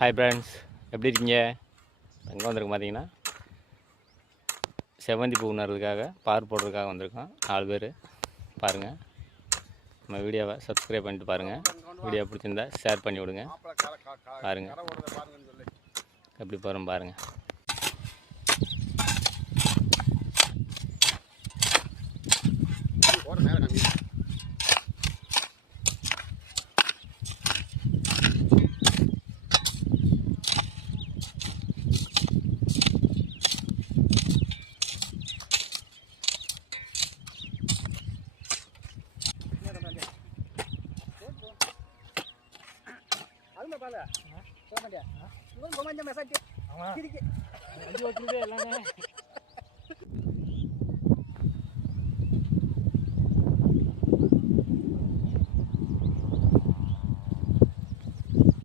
Hi friends, எப்படி இருக்கீங்க? எங்கே வந்திருக்கோம் பார்த்தீங்கன்னா, செவ்வந்தி பூ நடுறதுக்காக பார் போடுறதுக்காக வந்திருக்கோம். 4 பேர் பாருங்கள். நம்ம வீடியோவை சப்ஸ்கிரைப் பண்ணிட்டு பாருங்கள். வீடியோ பிடிச்சிருந்தா ஷேர் பண்ணி விடுங்க. பாருங்கள் எப்படி போகிறோம் பாருங்கள். பால போக மாட்டியா இவன் போக மாட்டேன் மெசேஜ் கிரிக்கி அடி ஓட்டுதே எல்லாமே